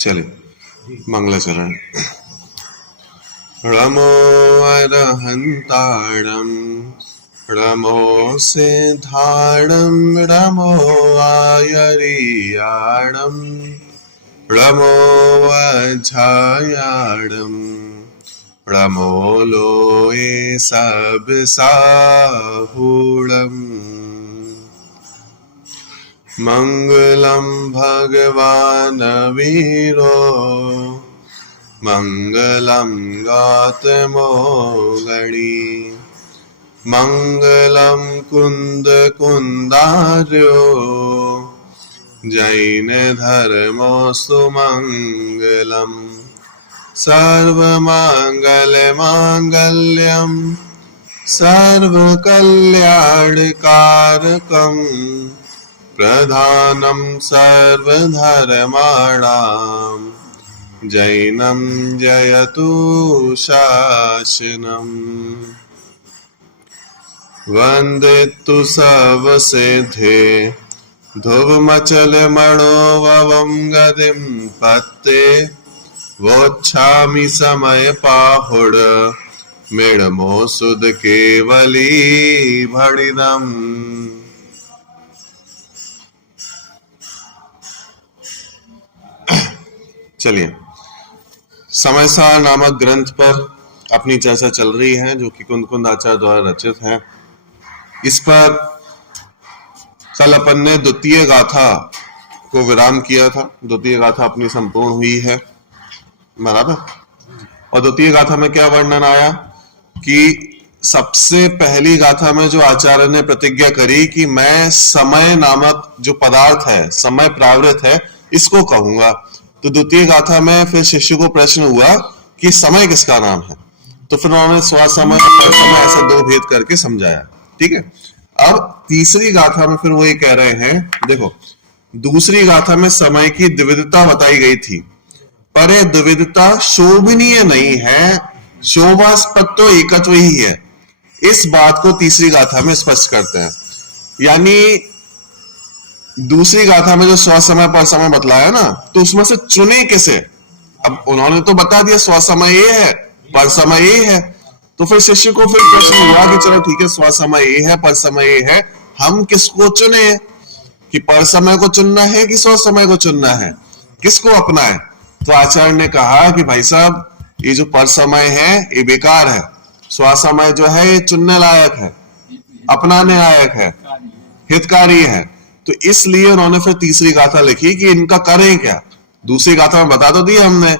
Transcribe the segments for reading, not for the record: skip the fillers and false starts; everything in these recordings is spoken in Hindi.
चले मंगलाचरण। रमो अरहंताणं रमो सिद्धाणं रमो आयरियाणं रमो अझायाणं रमो लोये सब साहूणम्। मंगलम भगवान वीरो मंगलम गौतमो गणी मंगलम कुंद कुंदार्यो जैन धर्मोस्तु मंगलम सर्वमंगल मांगल्यम सर्वकल्याणकारकम् प्रधानं सर्वधर्माणां जैनं जयतु शासनम्। वन्दितु सर्वसिद्धे ध्रुवमचलमणोभवं गतिं पत्ते वोच्छामि समयपाहुड मेणमो सुध केवली भणिदम्। चलिए, समयसार नामक ग्रंथ पर अपनी चर्चा चल रही है जो कि कुंद कुंद आचार्य द्वारा रचित है। इस पर कल अपन ने द्वितीय गाथा को विराम किया था। द्वितीय गाथा अपनी संपूर्ण हुई है, बराबर। और द्वितीय गाथा में क्या वर्णन आया कि सबसे पहली गाथा में जो आचार्य ने प्रतिज्ञा करी कि मैं समय नामक जो पदार्थ है, समय प्रावृत है, इसको कहूंगा। तो द्वितीय गाथा में फिर शिष्य को प्रश्न हुआ कि समय किसका नाम है, तो फिर उन्होंने स्वसमय और समय ऐसा दो भेद करके समझाया। ठीक है। अब तीसरी गाथा में फिर वो ये कह रहे हैं, देखो दूसरी गाथा में समय की द्विविधता बताई गई थी, पर यह द्विविधता शोभनीय नहीं है, शोभास्पद तो एकत्व ही है। इस बात को तीसरी गाथा में स्पष्ट करते हैं। यानी दूसरी गाथा में जो स्वसमय पर समय बतलाया ना, तो उसमें से चुने किसे? अब उन्होंने तो बता दिया स्वसमय ये है, पर समय ये है, तो फिर शिष्य को फिर प्रश्न हुआ कि चलो ठीक है, स्वसमय ये है, पर समय ये है, हम किसको चुने? कि पर समय को चुनना है कि स्वसमय को चुनना है, किसको अपनाए? तो आचार्य ने कहा कि भाई साहब, ये जो पर समय है ये बेकार है, स्वसमय जो है ये चुनने लायक है, अपनाने लायक है, हितकारी है। तो इसलिए उन्होंने फिर तीसरी गाथा लिखी कि इनका करें क्या। दूसरी गाथा में बता तो दिया हमने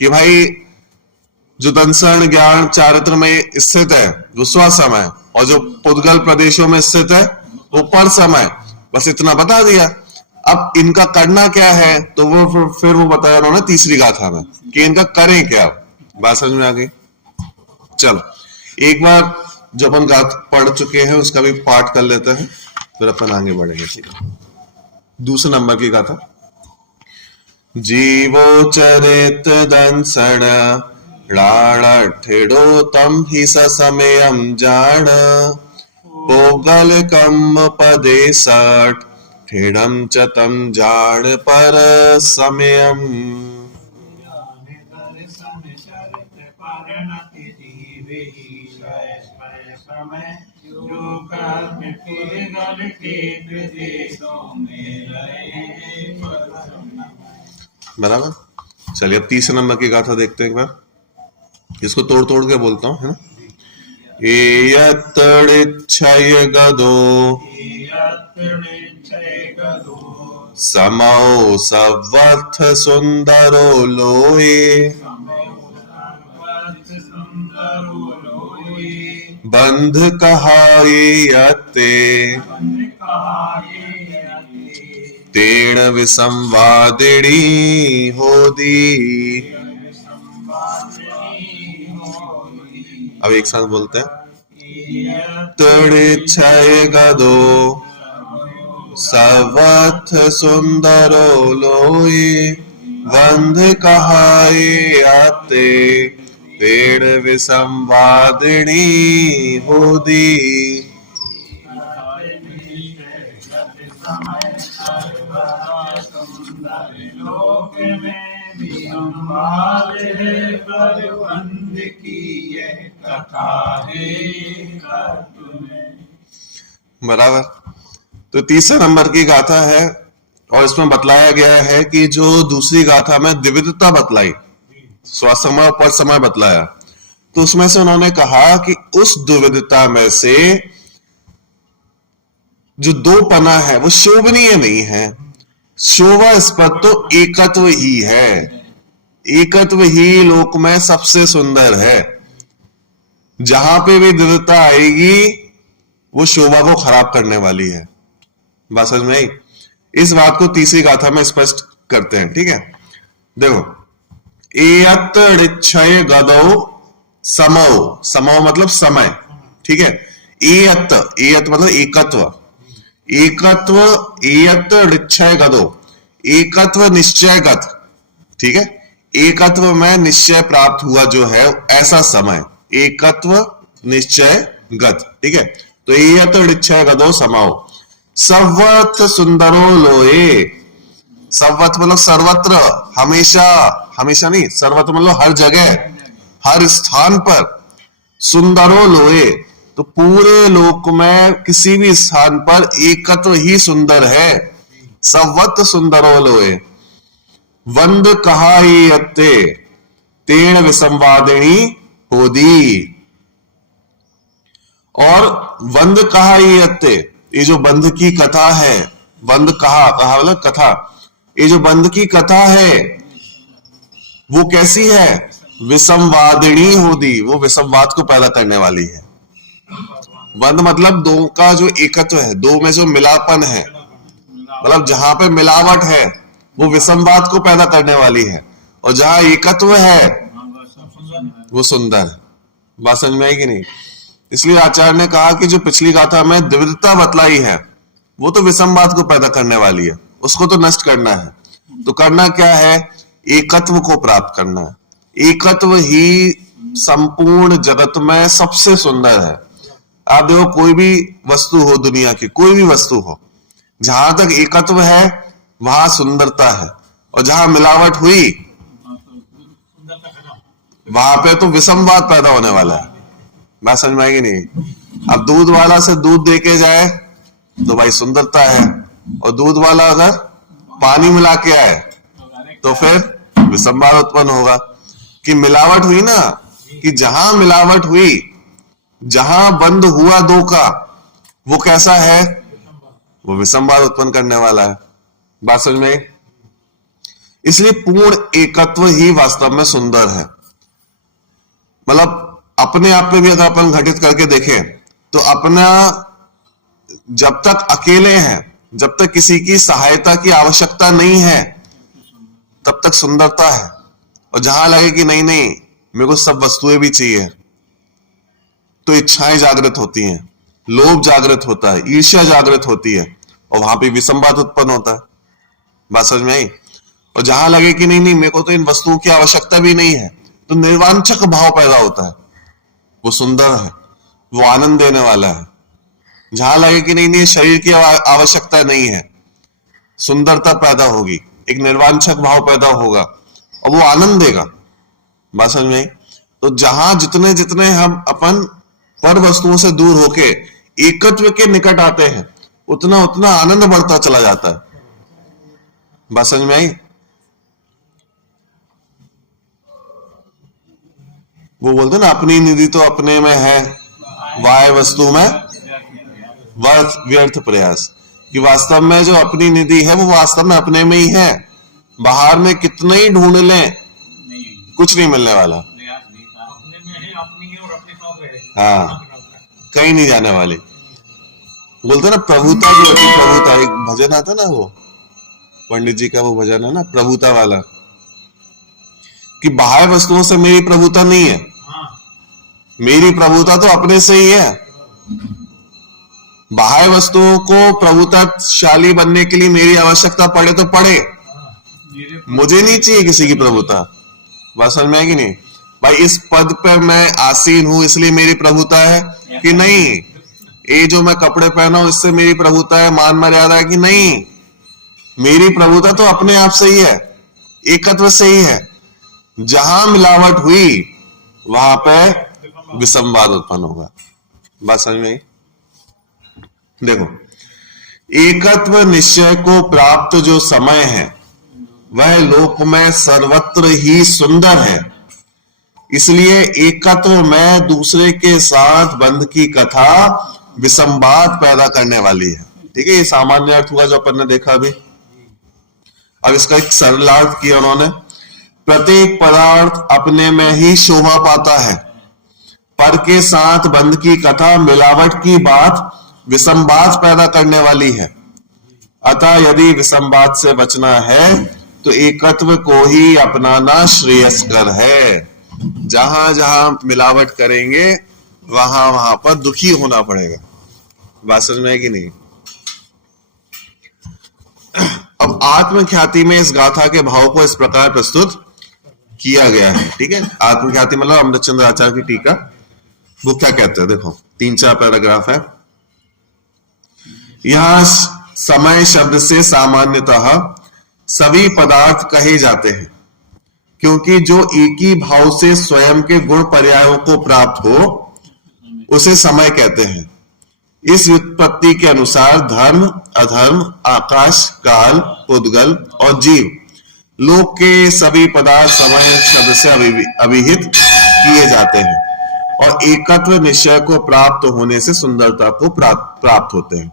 कि भाई जो दंसण ज्ञान चारित्र में स्थित है वो स्वसमय, और जो पुद्गल प्रदेशों में स्थित है वो पर समय, बस इतना बता दिया। अब इनका करना क्या है, तो वो फिर वो बताया उन्होंने तीसरी गाथा में कि इनका करें क्या। बात समझ में आ गई? चलो एक बार जब हम गाथा पढ़ चुके हैं उसका भी पाठ कर लेते हैं, फिर अपन आगे बढ़ेंगे। ठीक है। दूसरे नंबर की गाथा। जीवो चरित दंसण राणठिडो तम ही ससमयम जान पोगल कम पदे सठ ठिडम च तम जान पर समयम। बराबर। चलिए अब तीसरे नंबर की गाथा देखते हैं एक बार, इसको तोड़ तोड़ के बोलता हूं, है ना। एयत्तडिच्छय गदो समौ सवत्थ सुंदरो लोये बंध कहाये यत्ते तेण विसंवादिनी होदी। अब एक साथ बोलते हैं। तड़िच्छय गदो सवत्थ सुंदरो लोये बंध कहाये आते तेण विसंवादिनी होदी। में भी अम्बार है, पर बंद की यह कथा है कर्म में। बराबर। तो तीसरे नंबर की गाथा है और इसमें बतलाया गया है कि जो दूसरी गाथा में द्विविधता बतलाई, स्वसमय और पर समय बतलाया, तो उसमें से उन्होंने कहा कि उस द्विविधता में से जो दो पना है वो शोभनीय नहीं है, शोभास्पद तो एकत्व ही है, एकत्व ही लोक में सबसे सुंदर है। जहां पे भी द्विविधता आएगी वो शोभा को खराब करने वाली है। बात समझ में आई? इस बात को तीसरी गाथा में स्पष्ट करते हैं। ठीक है, देखो, एयत्क्षय गदौ समौ, समौ मतलब समय, ठीक है। एयत, एयत मतलब एकत्व, एकत्व एयत ऋक्षय गदो, एकत्व निश्चयगत, ठीक है। एकत्व में निश्चय प्राप्त हुआ जो है ऐसा समय, एकत्व निश्चयगत, ठीक है। तो एयत ऋक्षय गदो समाओ, सर्वत्र सुंदरो लोए, सर्वत्र मतलब सर्वत्र, हमेशा, हमेशा नहीं, सर्वत्र मतलब हर जगह, हर स्थान पर, सुंदरो लोए तो पूरे लोक में किसी भी स्थान पर एकत्व ही सुंदर है, सर्वत्र सुंदरो लोए। वंद कहा यत्ते तेण विसंवादिनी होदी, और वंद कहा यत्ते, ये जो बंध की कथा है, बंध कहा, कहा मतलब कथा, ये जो बंध की कथा है वो कैसी है? विसंवादिनी होदी, वो विसंवाद को पैदा करने वाली है। बंध मतलब दो का जो एकत्व है, दो में जो मिलापन है, मतलब जहां पे मिलावट है वो विसंवाद को पैदा करने वाली है, और जहां एकत्व है वो सुंदर है। बात समझ में आई कि नहीं? इसलिए आचार्य ने कहा कि जो पिछली गाथा में द्विविधता बतलाई है वो तो विसंवाद को पैदा करने वाली है, उसको तो नष्ट करना है। तो करना क्या है? एकत्व को प्राप्त करना है। एकत्व ही संपूर्ण जगत में सबसे सुंदर है। आप देखो, कोई भी वस्तु हो, दुनिया की कोई भी वस्तु हो, जहां तक एकत्व है वहां सुंदरता है, और जहां मिलावट हुई वहां पे तो विसंवाद पैदा होने वाला है। बात समझ में आएगी नहीं? अब दूध वाला से दूध देके जाए तो भाई सुंदरता है, और दूध वाला अगर पानी मिला के आए तो फिर विसंवाद उत्पन्न होगा। कि मिलावट हुई ना, कि जहां मिलावट हुई, जहां बंद हुआ दो का, वो कैसा है? वो विसंवाद उत्पन्न करने वाला है। बात समझ में? इसलिए पूर्ण एकत्व ही वास्तव में सुंदर है। मतलब अपने आप में भी अगर अपन घटित करके देखें तो अपना जब तक अकेले हैं, जब तक किसी की सहायता की आवश्यकता नहीं है, तब तक सुंदरता है। और जहां लगे कि नहीं नहीं मेरे को सब वस्तुएं भी चाहिए, तो इच्छाएं जागृत होती हैं, लोभ जागृत होता है, ईर्ष्या जागृत होती है, और वहां पे विसंवाद उत्पन्न होता है। बात समझ में आई? और जहां लगे कि नहीं नहीं मेरे को तो इन वस्तुओं की आवश्यकता भी नहीं है, तो निर्वांछक भाव पैदा होता है, वो सुंदर है, वो आनंद देने वाला है। जहां लगे कि नहीं नहीं शरीर की आवश्यकता नहीं है, सुंदरता पैदा होगी, एक निर्वांछक भाव पैदा होगा, और वो आनंद देगा। बात समझ में? तो जहां जितने जितने हम अपन पर वस्तुओं से दूर होके एकत्व के निकट आते हैं, उतना उतना आनंद बढ़ता चला जाता है। बात समझ में आई? वो बोलते ना, अपनी निधि तो अपने में है, वाय वस्तु में व्यर्थ प्रयास। कि वास्तव में जो अपनी निधि है वो वास्तव में अपने में ही है। बाहर में कितने ही ढूंढ लें कुछ नहीं मिलने वाला। हाँ, कहीं नहीं जाने वाली। बोलते ना प्रभुता जो होती, प्रभुता, एक भजन आता ना, वो पंडित जी का वो भजन है ना, प्रभुता वाला, कि बाहर वस्तुओं से मेरी प्रभुता नहीं है, मेरी प्रभुता तो अपने से ही है। बाह्य वस्तुओं को प्रभुताशाली बनने के लिए मेरी आवश्यकता पड़े तो पड़े, मुझे नहीं चाहिए किसी की प्रभुता। बात समझ में है कि नहीं? भाई इस पद पर मैं आसीन हूं इसलिए मेरी प्रभुता है कि नहीं? ये जो मैं कपड़े पहना हूं इससे मेरी प्रभुता है, मान मर्यादा है कि नहीं? मेरी प्रभुता तो अपने आप से ही है। एकत्व से ही है। जहां मिलावट हुई वहां पे विसंवाद उत्पन्न होगा। बात समझ में आई? देखो, एकत्व निश्चय को प्राप्त जो समय है वह लोक में सर्वत्र ही सुंदर है। इसलिए एकत्व में दूसरे के साथ बंध की कथा विसंवाद पैदा करने वाली है। ठीक है, ये सामान्य अर्थ हुआ जो अपन ने देखा अभी। अब इसका एक सरल अर्थ किया उन्होंने। प्रत्येक पदार्थ अपने में ही शोभा पाता है, पर के साथ बंध की कथा मिलावट की बात विसंवाद पैदा करने वाली है। अतः यदि विसंवाद से बचना है तो एकत्व को ही अपनाना श्रेयस्कर है। जहां जहां मिलावट करेंगे वहां वहां पर दुखी होना पड़ेगा। बात समझ में है कि नहीं? अब आत्मख्याति में इस गाथा के भाव को इस प्रकार प्रस्तुत किया गया है। ठीक है, आत्मख्याति मतलब अमृतचंद्र आचार्य की टीका। वो क्या कहते हैं देखो, 3-4 पैराग्राफ है। यहां समय शब्द से सामान्यतः सभी पदार्थ कहे जाते हैं, क्योंकि जो एक ही भाव से स्वयं के गुण पर्यायों को प्राप्त हो उसे समय कहते हैं। इस व्युत्पत्ति के अनुसार धर्म, अधर्म, आकाश, काल, पुद्गल और जीव लोक के सभी पदार्थ समय शब्द से अभिहित किए जाते हैं और एकत्व निश्चय को प्राप्त होने से सुंदरता को प्राप्त होते हैं।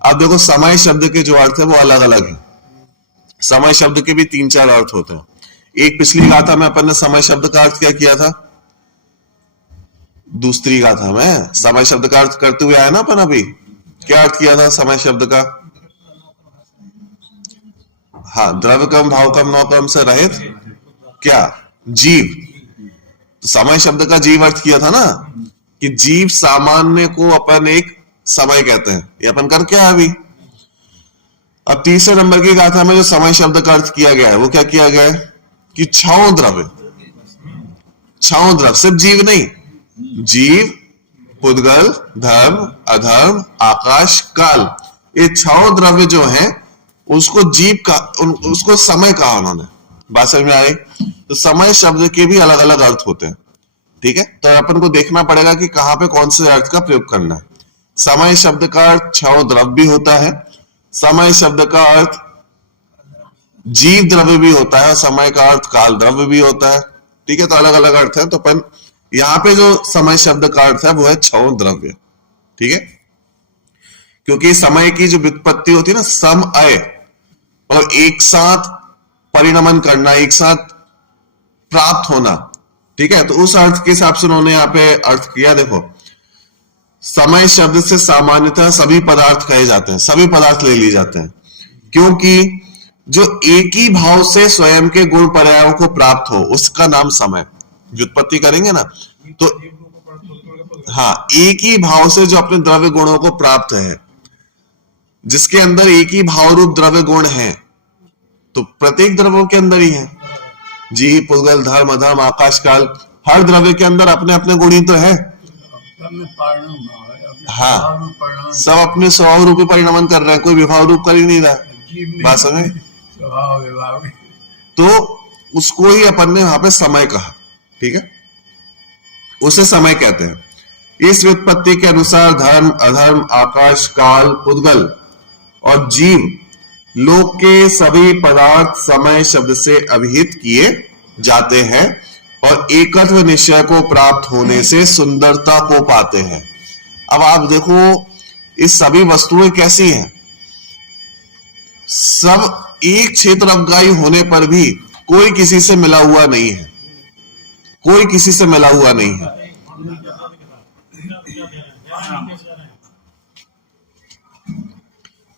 अब देखो, समय शब्द के जो अर्थ है वो अलग अलग है। समय शब्द के भी 3-4 अर्थ होते हैं। एक पिछली गाथा में अपन ने समय शब्द का अर्थ क्या किया था? दूसरी गाथा में समय शब्द का अर्थ करते हुए आया ना अपन। अभी क्या अर्थ किया था समय शब्द का? हाँ, द्रव्य क्रम, भाव क्रम, नौ क्रम से रहित क्या? जीव। तो समय शब्द का जीव अर्थ किया था ना, कि जीव सामान्य को अपन एक समय कहते हैं। ये अपन कर क्या है अभी। अब तीसरे नंबर की गाथा में जो समय शब्द का अर्थ किया गया है वो क्या किया गया है कि छह द्रव्य। छह द्रव्य सिर्फ जीव नहीं, जीव, पुद्गल, धर्म, अधर्म, आकाश, काल, ये 6 द्रव्य जो हैं उसको जीव का, उसको समय कहा उन्होंने। बात समझ में आई? तो समय शब्द के भी अलग अलग अर्थ होते हैं। ठीक है, तो अपन को देखना पड़ेगा कि कहां पे कौन से अर्थ का प्रयोग करना है। समय शब्द का अर्थ 6 द्रव्य भी होता है, समय शब्द का अर्थ जीव द्रव्य भी होता है, समय का अर्थ काल द्रव्य भी होता है। ठीक है, तो अलग अलग अर्थ है। तो अपन यहां पे जो समय शब्द का अर्थ है वो है 6 द्रव्य। ठीक है, क्योंकि समय की जो व्युत्पत्ति होती है ना, सम अय, और एक साथ परिणमन करना, एक साथ प्राप्त होना। ठीक है, तो उस अर्थ के हिसाब से उन्होंने यहाँ पे अर्थ किया। देखो, समय शब्द से सामान्यतः सभी पदार्थ कहे जाते हैं, सभी पदार्थ ले लिए जाते हैं, क्योंकि जो एक ही भाव से स्वयं के गुण पर्यायों को प्राप्त हो उसका नाम समय। व्युत्पत्ति करेंगे ना तो हाँ, एक ही भाव से जो अपने द्रव्य गुणों को प्राप्त है, जिसके अंदर एक ही भाव रूप द्रव्य गुण है, तो प्रत्येक द्रव्यों के अंदर ही है। जीव, पुद्गल, धर्म, अधर्म, आकाश, काल, हर द्रव्य के अंदर अपने अपने गुण ही तो है। हाँ, सब अपने स्वभाव रूप परिणमन कर रहे हैं, कोई विभाव रूप कर ही नहीं रहा। बात समझ? तो उसको ही अपन ने वहां पे समय कहा। ठीक है, उसे समय कहते हैं। इस व्युत्पत्ति के अनुसार धर्म, अधर्म, आकाश, काल, पुद्गल और जीव लोक के सभी पदार्थ समय शब्द से अभिहित किए जाते हैं और एकत्व निश्चय को प्राप्त होने से सुंदरता को पाते हैं। अब आप देखो, इस सभी वस्तुएं कैसी हैं? सब एक क्षेत्र अवगाही होने पर भी कोई किसी से मिला हुआ नहीं है, कोई किसी से मिला हुआ नहीं है।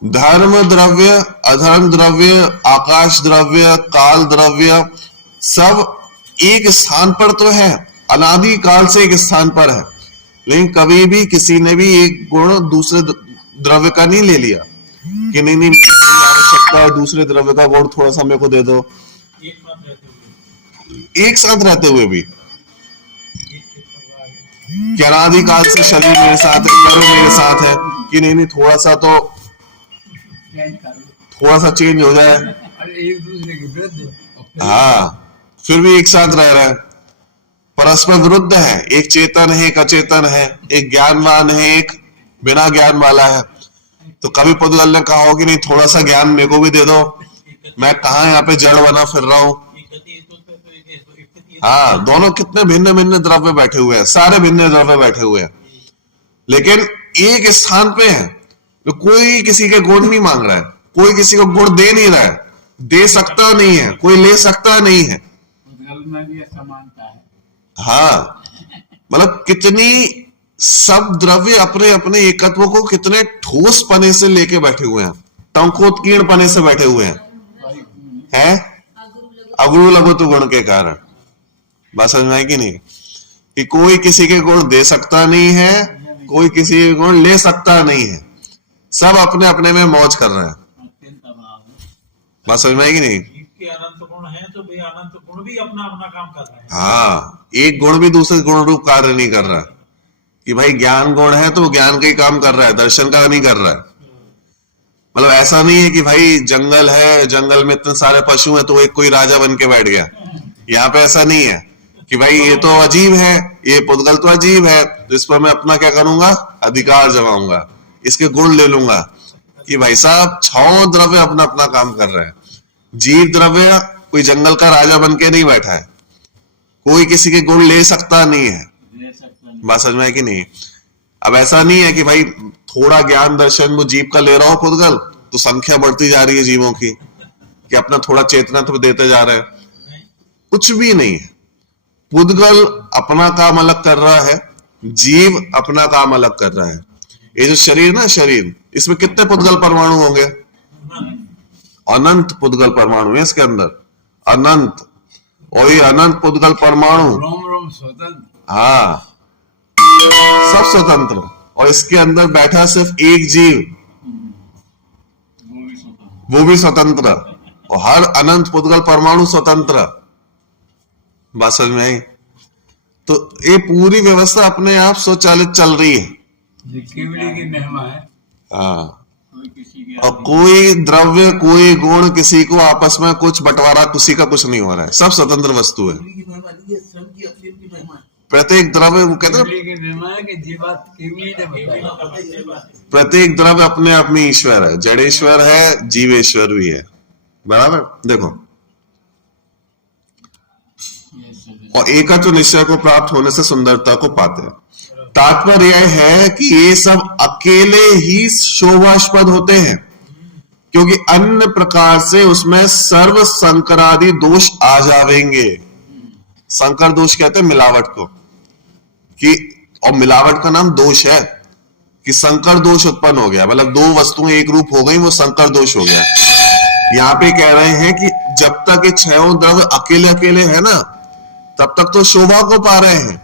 धर्म द्रव्य, अधर्म द्रव्य, आकाश द्रव्य, काल द्रव्य सब एक स्थान पर तो है, अनादि काल से एक स्थान पर है, लेकिन कभी भी किसी ने भी एक गुण दूसरे द्रव्य का नहीं ले लिया कि नहीं आवश्यकता है दूसरे द्रव्य का गुण थोड़ा सा मेरे को दे दो। एक साथ रहते हुए भी कि अनादि काल से शरीर मेरे साथ है, कर्म मेरे साथ है, कि नहीं थोड़ा सा चेंज हो जाए। एक दूसरे के विरुद्ध हाँ, फिर भी एक साथ रह रहे हैं। परस्पर विरुद्ध है, एक चेतन है, एक अचेतन है, एक ज्ञानवान है, एक बिना ज्ञान वाला है। तो कभी पुद्गल ने कहा हो कि नहीं थोड़ा सा ज्ञान मेरे को भी दे दो, मैं कहाँ यहाँ पे जड़ बना फिर रहा हूं। हाँ, दोनों कितने भिन्न भिन्न द्रव्य बैठे हुए हैं, सारे भिन्न द्रव्य बैठे हुए हैं, लेकिन एक स्थान पे है। तो कोई किसी के गुण नहीं मांग रहा है, कोई किसी को गुण दे नहीं रहा है, दे सकता नहीं है, कोई ले सकता नहीं है। में भी समानता है। हाँ, मतलब कितनी सब द्रव्य अपने अपने एकत्व को कितने ठोस पने से लेके बैठे हुए हैं, टंकोत्कीर्ण पने से बैठे हुए हैं अगुरु लघुत्व गुण के कारण। बात समझ में आई कि नहीं, कि कोई किसी के गुण दे सकता नहीं है, कोई किसी के गुण ले सकता नहीं है, सब अपने अपने में मौज कर रहे हैं। बात समझ में आई कि नहीं। के अनंत गुण है तो भाई अनंत गुण भी अपना अपना काम कर रहे हैं। हाँ, एक गुण भी दूसरे गुण रूप कार्य नहीं कर रहा कि भाई ज्ञान गुण है तो वो ज्ञान का ही काम कर रहा है, दर्शन का नहीं कर रहा है। मतलब ऐसा नहीं है कि भाई जंगल है, जंगल में इतने सारे पशु हैं तो एक कोई राजा बन के बैठ गया। यहाँ पे ऐसा नहीं है कि भाई ये तो अजीब है, ये पुद्गल तो अजीब है, तो इस पर मैं अपना क्या करूंगा, अधिकार जमाऊंगा, इसके गुण ले लूंगा। कि भाई साहब 6 द्रव्य अपना अपना काम कर रहे हैं। जीव द्रव्य कोई जंगल का राजा बन के नहीं बैठा है, कोई किसी के गुण ले सकता नहीं है। बात समझ में है कि नहीं। अब ऐसा नहीं है कि भाई थोड़ा ज्ञान दर्शन वो जीव का ले रहा हो पुद्गल तो संख्या बढ़ती जा रही है जीवों की, कि अपना थोड़ा चेतना तो देते जा रहे हैं, कुछ भी नहीं है। पुद्गल अपना काम अलग कर रहा है, जीव अपना काम अलग कर रहा है। ये जो शरीर ना, शरीर, इसमें कितने पुद्गल परमाणु होंगे, अनंत पुद्गल परमाणु है इसके अंदर, अनंत। और ये अनंत पुद्गल परमाणु रोम रोम स्वतंत्र, हाँ सब स्वतंत्र, और इसके अंदर बैठा सिर्फ एक जीव, वो भी स्वतंत्र, और हर अनंत पुद्गल परमाणु स्वतंत्र। बात समझ में आई। तो ये पूरी व्यवस्था अपने आप स्वचालित चल रही है। केवली की महिमा है। हाँ, कोई किसी की और कोई द्रव्य कोई गुण किसी को आपस में कुछ बंटवारा किसी का कुछ नहीं हो रहा है, सब स्वतंत्र वस्तु है। प्रत्येक द्रव्य, वो कहते हैं केवली की महिमा है कि जीवात केवली ने बताया। प्रत्येक द्रव्य अपने आप में ईश्वर है, जड़ेश्वर है, जीवेश्वर भी है। बराबर। देखो, और एकत्व निश्चय को प्राप्त होने से सुंदरता को पाते हैं। तात्पर्य यह है कि ये सब अकेले ही शोभास्पद होते हैं, क्योंकि अन्य प्रकार से उसमें सर्व संकरादि दोष आ जाएंगे। संकर दोष कहते हैं मिलावट को, कि और मिलावट का नाम दोष है, कि संकर दोष उत्पन्न हो गया, मतलब 2 वस्तुएं एक रूप हो गई, वो संकर दोष हो गया। यहाँ पे कह रहे हैं कि जब तक ये 6 द्रव्य अकेले अकेले है ना, तब तक तो शोभा को पा रहे हैं।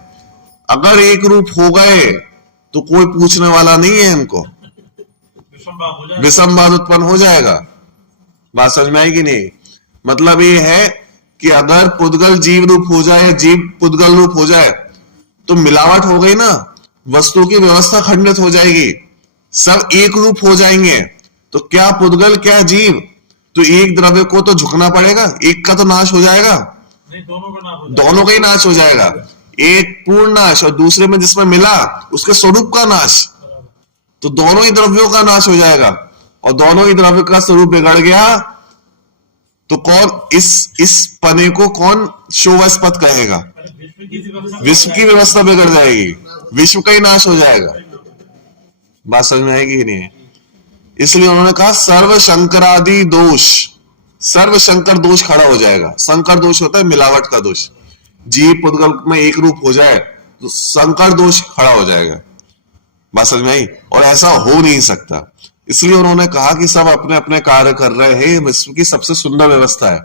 अगर एक रूप हो गए तो कोई पूछने वाला नहीं है इनको, विषमवाद उत्पन्न हो जाएगा। बात समझ में आई कि नहीं। मतलब ये है कि अगर पुद्गल जीव रूप हो जाए, जीव पुद्गल रूप हो जाए, तो मिलावट हो गई ना, वस्तु की व्यवस्था खंडित हो जाएगी, सब एक रूप हो जाएंगे। तो क्या पुद्गल क्या जीव, तो एक द्रव्य को तो झुकना पड़ेगा, एक का तो नाश हो जाएगा, नहीं दोनों का ही नाश हो जाएगा। एक पूर्ण नाश और दूसरे में जिसमें मिला उसके स्वरूप का नाश, तो दोनों ही द्रव्यों का नाश हो जाएगा। और दोनों ही द्रव्य का स्वरूप बिगड़ गया तो कौन इस पने को कौन शोभास्पद कहेगा। विश्व की व्यवस्था बिगड़ जाएगी, विश्व का ही नाश हो जाएगा। बात समझ में आएगी नहीं। इसलिए उन्होंने कहा सर्व शंकरादि दोष, सर्व शंकर दोष खड़ा हो जाएगा। संकर दोष होता है मिलावट का दोष, जीव पुद्गल में एक रूप हो जाए तो संकर दोष खड़ा हो जाएगा। बात समझ में आई। और ऐसा हो नहीं सकता, इसलिए उन्होंने कहा कि सब अपने अपने कार्य कर रहे हैं, विश्व की सबसे सुंदर व्यवस्था है।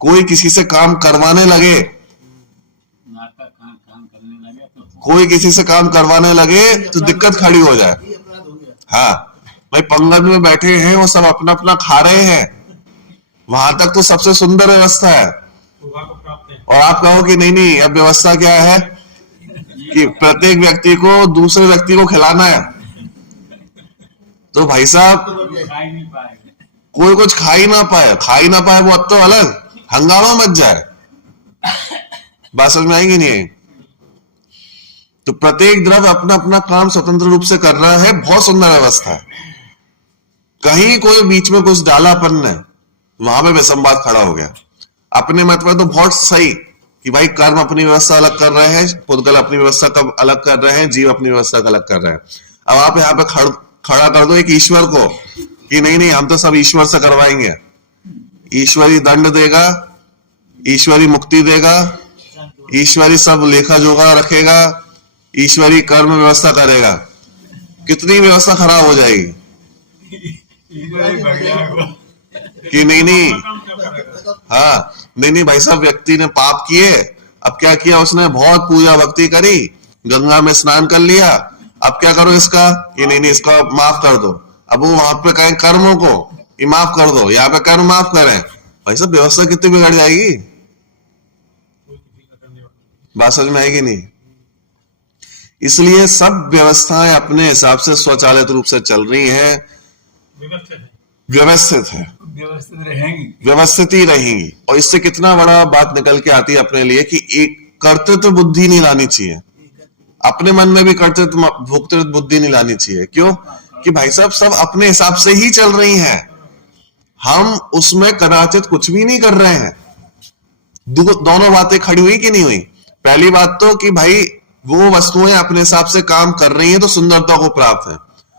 कोई किसी से काम करवाने लगे, कोई किसी से काम करवाने लगे तो दिक्कत खड़ी हो जाए। हाँ भाई, पंगत में बैठे हैं, वो सब अपना अपना खा रहे हैं, वहां तक तो सबसे सुंदर व्यवस्था है। और आप कहो कि नहीं नहीं, अब व्यवस्था क्या है कि प्रत्येक व्यक्ति को दूसरे व्यक्ति को खिलाना है, तो भाई साहब कोई कुछ खा ही ना पाए वो अब तो अलग, हंगामा मच जाए। बात समझ में आएगी नहीं आई? तो प्रत्येक द्रव्य अपना अपना काम स्वतंत्र रूप से कर रहा है, बहुत सुंदर व्यवस्था है। कहीं कोई बीच में कुछ डालापन है, वहां पे विसंवाद खड़ा हो गया। अपने मत में तो बहुत सही कि भाई कर्म अपनी व्यवस्था अलग कर रहे हैं, पुद्गल अपनी व्यवस्था का अलग कर रहे हैं, जीव अपनी व्यवस्था का अलग कर रहे हैं। अब आप यहाँ पे खड़ा कर दो एक ईश्वर को कि नहीं नहीं हम तो सब ईश्वर से करवाएंगे, ईश्वरी दंड देगा, ईश्वरी मुक्ति देगा, ईश्वरी सब लेखा जोखा रखेगा, ईश्वरी कर्म व्यवस्था करेगा, कितनी व्यवस्था खराब हो जाएगी कि नहीं नहीं। हाँ नहीं नहीं भाई साहब, व्यक्ति ने पाप किए, अब क्या किया उसने, बहुत पूजा भक्ति करी, गंगा में स्नान कर लिया, अब क्या करो इसका, ये नहीं नहीं इसका माफ कर दो। अब वो वहां पे कहें कर्मों को ये माफ कर दो, यहाँ पे कर्म माफ करें, भाई साहब व्यवस्था कितनी बिगड़ जाएगी। बात समझ में आएगी नहीं? इसलिए सब व्यवस्थाएं अपने हिसाब से स्वचालित रूप से चल रही हैं, व्यवस्थित है, व्यवस्थित ही रहेंगी। और इससे कितना बड़ा बात निकल के आती है अपने लिए कि एक कर्तृत्व बुद्धि नहीं लानी चाहिए, अपने मन में भी कर्तृत्व भोक्तृत्व बुद्धि नहीं लानी चाहिए। क्यों? कि भाई साहब सब अपने हिसाब से ही चल रही हैं, हम उसमें कदाचित कुछ भी नहीं कर रहे हैं। दोनों बातें खड़ी हुई कि नहीं हुई? पहली बात तो कि भाई वो वस्तुएं अपने हिसाब से काम कर रही हैं तो सुंदरता को प्राप्त है,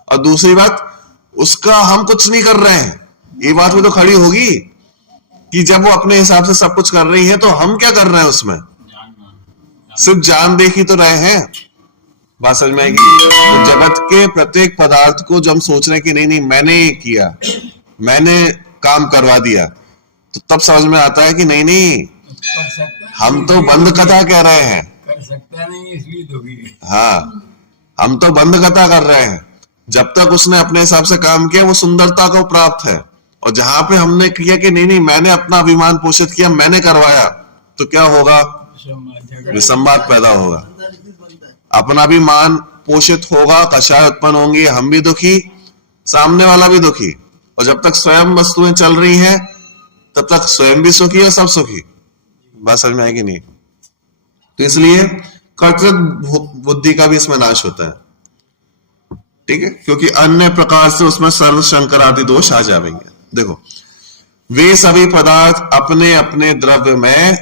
और दूसरी बात उसका हम कुछ नहीं कर रहे हैं। ये बात भी तो खड़ी होगी कि जब वो अपने हिसाब से सब कुछ कर रही है तो हम क्या कर रहे हैं उसमें, सिर्फ जान देख ही तो रहे हैं। बात समझ में आएगी? तो जगत के प्रत्येक पदार्थ को जब हम सोच रहे हैं कि नहीं नहीं मैंने ये किया, मैंने काम करवा दिया, तो तब समझ में आता है कि नहीं नहीं हम तो बंद कथा कह रहे हैं, कर सकता नहीं इसलिए दुखी। हाँ हम तो बंद कथा कर रहे हैं। जब तक उसने अपने हिसाब से काम किया वो सुंदरता को प्राप्त है, और जहां पे हमने किया कि नहीं नहीं मैंने अपना अभिमान पोषित किया, मैंने करवाया, तो क्या होगा, विसंवाद पैदा होगा, अपना भी मान पोषित होगा, कषाय उत्पन्न होंगी, हम भी दुखी, सामने वाला भी दुखी। और जब तक स्वयं वस्तुएं चल रही हैं तब तक स्वयं भी सुखी और सब सुखी। बात समझ में आएगी नहीं? तो इसलिए कर्तृत्व बुद्धि का भी इसमें नाश होता है, ठीक है, क्योंकि अन्य प्रकार से उसमें सर्व शंकर आदि दोष आ जाएंगे। देखो वे सभी पदार्थ अपने अपने द्रव्य में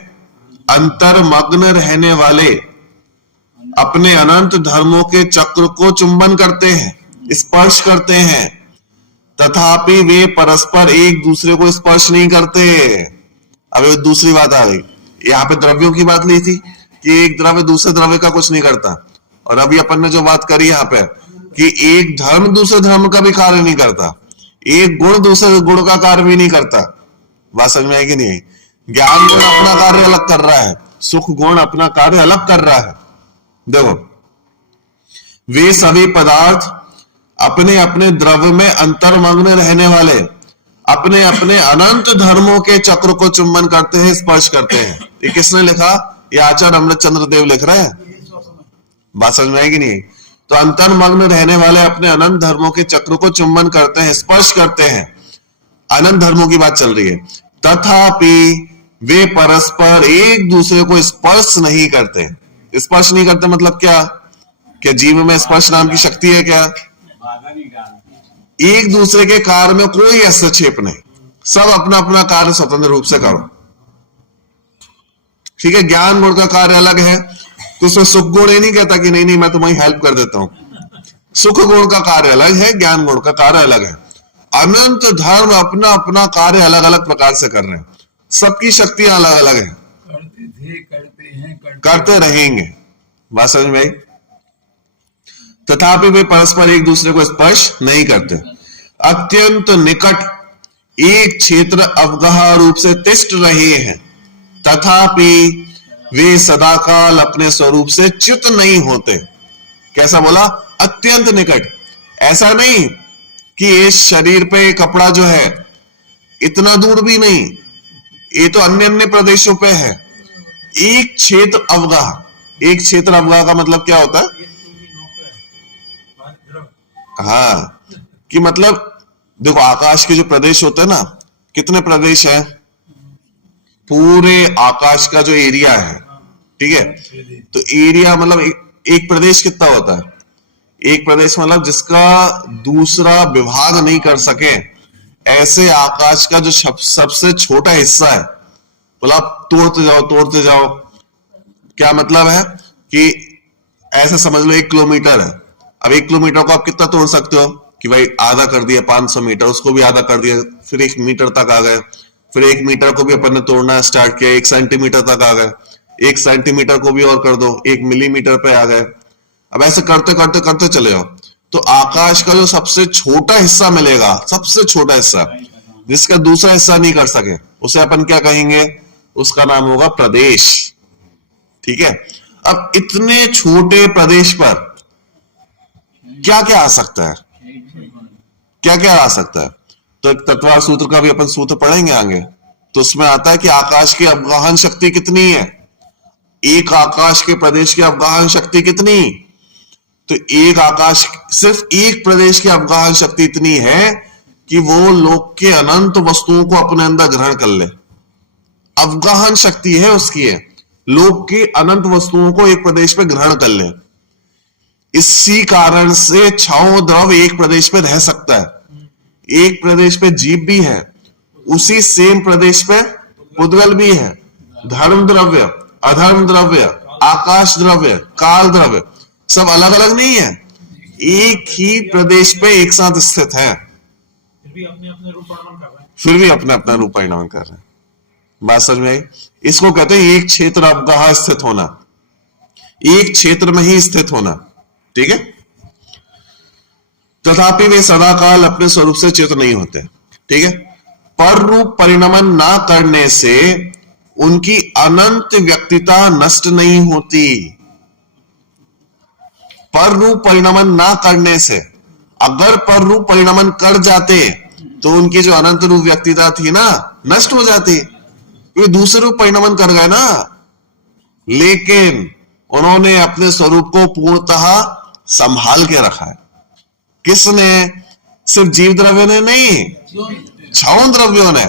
अंतर्मग्न रहने वाले अपने अनंत धर्मों के चक्र को चुंबन करते हैं, स्पर्श करते हैं, तथापि वे परस्पर एक दूसरे को स्पर्श नहीं करते। अब दूसरी बात आ गई, यहाँ पे द्रव्यों की बात ली थी कि एक द्रव्य दूसरे द्रव्य का कुछ नहीं करता, और अभी अपन ने जो बात करी यहाँ पे कि एक धर्म दूसरे धर्म का भी कार्य नहीं करता, एक गुण दूसरे गुण का कार्य भी नहीं करता। बात समझ में आएगी नहीं? ज्ञान गुण अपना कार्य अलग कर रहा है, सुख गुण अपना कार्य अलग कर रहा है। देखो वे सभी पदार्थ अपने अपने द्रव्य में अंतर्मग्न रहने वाले अपने अपने अनंत धर्मों के चक्र को चुंबन करते हैं, स्पर्श करते हैं। ये किसने लिखा? ये आचार्य अमृतचंद्र देव लिख रहे हैं। बात समझ में आएगी नहीं? तो अंतर्मग्न रहने वाले अपने अनंत धर्मों के चक्र को चुंबन करते हैं, स्पर्श करते हैं, अनंत धर्मों की बात चल रही है। तथापि वे परस्पर एक दूसरे को स्पर्श नहीं करते। स्पर्श नहीं करते मतलब क्या जीव में स्पर्श नाम की शक्ति है क्या? एक दूसरे के कार्य में कोई हस्तक्षेप नहीं, सब अपना अपना कार्य स्वतंत्र रूप से करो, ठीक है। ज्ञान गुण का कार्य अलग है, तो उसमें सुख गुण ये नहीं कहता कि नहीं नहीं मैं तुम्हारी हेल्प कर देता हूं। सुख गुण का कार्य अलग है, ज्ञान गुण का कार्य अलग है। अनंत धर्म अपना अपना कार्य अलग अलग प्रकार से कर रहे हैं, सबकी शक्तियां अलग अलग है, करते थे, करते हैं, करते रहेंगे। बात समझ में आई? तथापि वे परस्पर एक दूसरे को स्पर्श नहीं करते। अत्यंत निकट एक क्षेत्र अवगाह रूप से तिष्ठ रहे हैं, तथापि वे सदाकाल अपने स्वरूप से च्युत नहीं होते। कैसा बोला? अत्यंत निकट। ऐसा नहीं कि ये शरीर पे कपड़ा जो है इतना दूर भी नहीं, ये तो अन्य अन्य प्रदेशों पे है। एक क्षेत्र अवगाह, एक क्षेत्र अवगाह का मतलब क्या होता है? हाँ, कि मतलब देखो आकाश के जो प्रदेश होते हैं ना, कितने प्रदेश है? पूरे आकाश का जो एरिया है, ठीक है, तो एरिया मतलब एक प्रदेश कितना होता है? एक प्रदेश मतलब जिसका दूसरा विभाग नहीं कर सके, ऐसे आकाश का जो सबसे छोटा हिस्सा है, बोला आप तोड़ते जाओ। क्या मतलब है कि ऐसे समझ लो 1 किलोमीटर है। अब 1 किलोमीटर को आप कितना तोड़ सकते हो कि भाई आधा कर दिया 500 मीटर, उसको भी आधा कर दिया, फिर 1 मीटर तक आ गए, फिर 1 मीटर को भी अपन ने तोड़ना स्टार्ट किया, 1 सेंटीमीटर तक आ गए, 1 सेंटीमीटर को भी और कर दो, 1 मिलीमीटर पे आ गए। अब ऐसे करते करते करते चले जाओ तो आकाश का जो सबसे छोटा हिस्सा मिलेगा, सबसे छोटा हिस्सा जिसका दूसरा हिस्सा नहीं कर सके, उसे अपन क्या कहेंगे? उसका नाम होगा प्रदेश। ठीक है, अब इतने छोटे प्रदेश पर क्या क्या आ सकता है? क्या क्या आ सकता है? तो एक तत्वार सूत्र का भी अपन सूत्र पढ़ेंगे आगे, तो उसमें आता है कि आकाश की अवगाहन शक्ति कितनी है, एक आकाश के प्रदेश की अवगाहन शक्ति कितनी? तो एक आकाश, सिर्फ एक प्रदेश की अवगाहन शक्ति इतनी है कि वो लोक के अनंत वस्तुओं को अपने अंदर ग्रहण कर ले। अवगाहन शक्ति है उसकी, है लोक की अनंत वस्तुओं को एक प्रदेश पे ग्रहण कर ले। इसी कारण से छाओ द्रव एक प्रदेश पे रह सकता है, एक प्रदेश पे जीव भी है, उसी सेम प्रदेश पे पुद्गल भी है। धर्म द्रव्य, अधर्म द्रव्य, आकाश द्रव्य, काल द्रव्य सब अलग अलग नहीं है, एक ही प्रदेश पे एक साथ स्थित है, फिर भी अपने अपने रूप परिणाम कर रहे हैं। फिर भी अपना अपना रूप परिणाम कर रहे हैं। बात समझ में आई? इसको कहते हैं एक क्षेत्र अवगाह स्थित होना, एक क्षेत्र में ही स्थित होना। ठीक है, तथापि वे सदाकाल अपने स्वरूप से च्युत नहीं होते। ठीक है, पर रूप परिणमन ना करने से उनकी अनंत व्यक्तिता नष्ट नहीं होती। पर रूप परिणमन ना करने से, अगर पर रूप परिणमन कर जाते तो उनकी जो अनंत रूप व्यक्तिता थी ना, नष्ट हो जाती, क्योंकि दूसरे रूप परिणमन कर गए ना। लेकिन उन्होंने अपने स्वरूप को पूर्णतः संभाल के रखा है। किसने? सिर्फ जीव द्रव्यों ने नहीं, छाओ द्रव्यों ने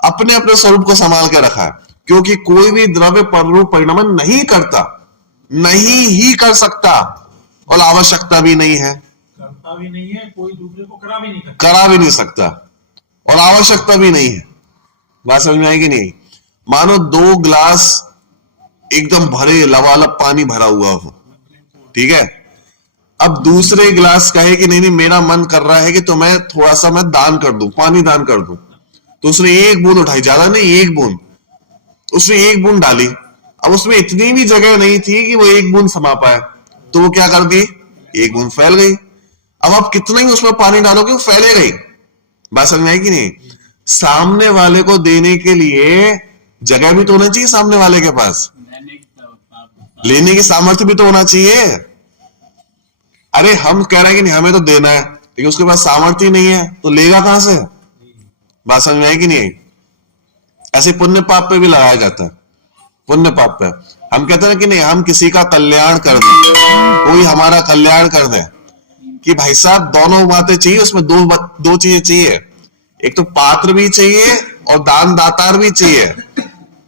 अपने अपने स्वरूप को संभाल के रखा है, क्योंकि कोई भी द्रव्य पररूप परिणमन नहीं करता, नहीं ही कर सकता, और आवश्यकता भी नहीं है, करता भी नहीं है, कोई दूसरे को करा भी नहीं सकता, करा भी नहीं सकता, और आवश्यकता भी नहीं है। बात समझ में आएगी नहीं? मानो 2 गिलास एकदम भरे, लबालब पानी भरा हुआ हो, ठीक है, अब दूसरे गिलास कहे कि नहीं नहीं मेरा मन कर रहा है कि तो मैं थोड़ा सा मैं दान कर दूं, पानी दान कर दूं, तो उसने 1 बूंद उठाई, ज्यादा नहीं 1 बूंद, उसने 1 बूंद डाली। अब उसमें इतनी भी जगह नहीं थी कि वो 1 बूंद समा पाए, तो वो क्या कर दी, 1 बूंद फैल गई। अब आप कितना ही उसमें पानी डालोगे वो फैलेगा ही। बात समझ में आएगी नहीं? सामने वाले को देने के लिए जगह भी तो होना चाहिए सामने वाले के पास, लेने की सामर्थ्य भी तो होना चाहिए। अरे हम कह रहे हैं कि नहीं हमें तो देना है, लेकिन उसके पास सामर्थ्य नहीं है, तो लेगा कहां से? बात समझ में आएगी नहीं? ऐसे पुण्य पाप पे भी लगाया जाता है, पुण्य पाप पे हम कहते हैं कि नहीं हम किसी का कल्याण कर दें, कोई हमारा कल्याण कर दे, कि भाई साहब दोनों बातें चाहिए, उसमें दो चीजें चाहिए, एक तो पात्र भी चाहिए और दान दातार भी चाहिए।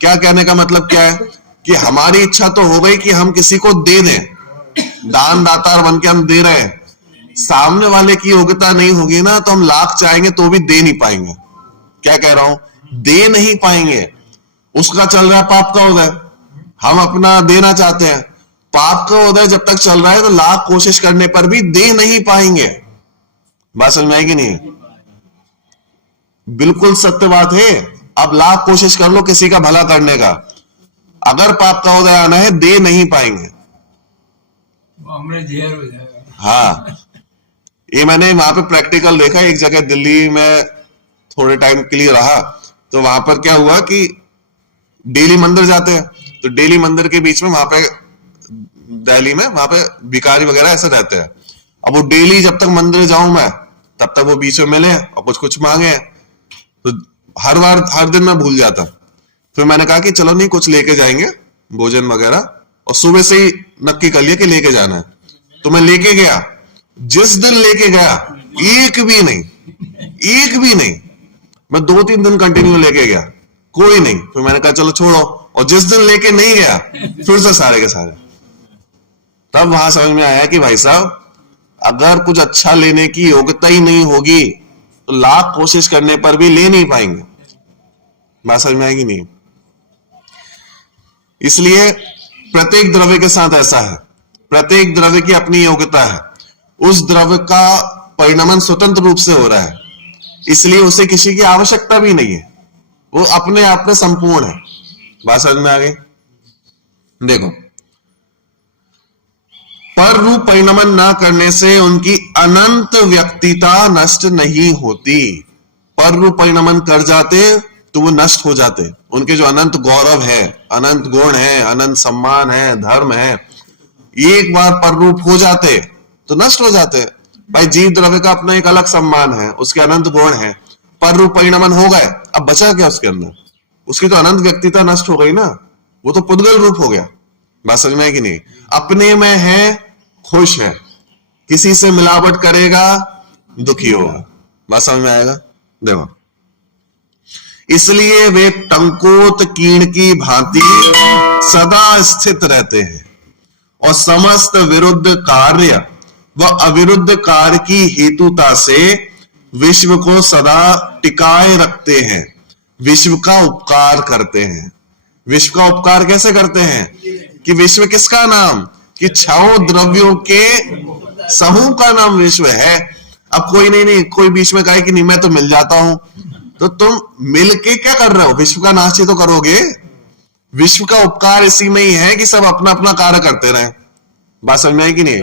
क्या कहने का मतलब क्या है कि हमारी इच्छा तो हो गई कि हम किसी को दे दें, दान दातार बन के हम दे रहे हैं, सामने वाले की योग्यता नहीं होगी ना तो हम लाख चाहेंगे तो भी दे नहीं पाएंगे। क्या कह रहा हूं? दे नहीं पाएंगे। उसका चल रहा है पाप का उदय, हम अपना देना चाहते हैं, पाप का उदय जब तक चल रहा है तो लाख कोशिश करने पर भी दे नहीं पाएंगे। बात समझ में आएगी नहीं? बिल्कुल सत्य बात है। अब लाख कोशिश कर लो किसी का भला करने का, अगर पाप का उदय आना है दे नहीं पाएंगे, हमें जहर हो जाएगा। हाँ, ये मैंने वहां पे प्रैक्टिकल देखा। एक जगह दिल्ली में थोड़े टाइम के लिए रहा, तो वहां पर क्या हुआ कि डेली मंदिर जाते हैं, तो डेली मंदिर के बीच में वहां पे दिल्ली में वहां पे भिखारी वगैरह ऐसे रहते हैं। अब वो डेली जब तक मंदिर जाऊं मैं तब तक वो बीच में मिले और कुछ कुछ मांगे, तो हर दिन मैं भूल जाता। फिर मैंने कहा कि चलो नहीं कुछ लेके जाएंगे भोजन वगैरह, और सुबह से ही नक्की कर लिया कि लेके जाना है। तो मैं लेके गया, जिस दिन लेके गया एक भी नहीं, मैं 2-3 दिन कंटिन्यू लेके गया, कोई नहीं। फिर मैंने कहा चलो छोड़ो, और जिस दिन लेके नहीं गया फिर से सारे के सारे। तब वहां समझ में आया कि भाई साहब अगर कुछ अच्छा लेने की योग्यता ही नहीं होगी तो लाख कोशिश करने पर भी ले नहीं पाएंगे। बात समझ में आएगी नहीं? इसलिए प्रत्येक द्रव्य के साथ ऐसा है, प्रत्येक द्रव्य की अपनी योग्यता है, उस द्रव्य का परिणमन स्वतंत्र रूप से हो रहा है, इसलिए उसे किसी की आवश्यकता भी नहीं है, वो अपने आप में संपूर्ण है। बात समझ में आ गई? देखो, पर रूप परिणमन ना करने से उनकी अनंत व्यक्तिता नष्ट नहीं होती। पर रूप परिणमन कर जाते तो वो नष्ट हो जाते। उनके जो अनंत गौरव है, अनंत गुण है, अनंत सम्मान है, धर्म है, एक बार पर रूप हो जाते तो नष्ट हो जाते। भाई जीव द्रव्य का अपना एक अलग सम्मान है, उसके अनंत गुण है, पर रूप परिणमन हो गए, अब बचा क्या उसके अंदर? उसकी तो अनंत व्यक्तिता नष्ट हो गई ना, वो तो पुद्गल रूप हो गया। बात समझ में है कि नहीं? अपने में है, खुश है, किसी से मिलावट करेगा दुखी होगा। बात समझ में आएगा? देखो, इसलिए वे टंकोत कीड़ की भांति सदा स्थित रहते हैं और समस्त विरुद्ध कार्य व अविरुद्ध कार्य की हेतुता से विश्व को सदा टिकाए रखते हैं, विश्व का उपकार करते हैं। विश्व का उपकार कैसे करते हैं? कि विश्व किसका नाम? कि छाओ द्रव्यों के समूह का नाम विश्व है। अब कोई नहीं कोई बीच में कहे कि नहीं मैं तो मिल जाता हूं, तो तुम मिलके क्या कर रहे हो? विश्व का नाश ही तो करोगे। विश्व का उपकार इसी में ही है कि सब अपना अपना कार्य करते रहे। बात समझ में आई कि नहीं?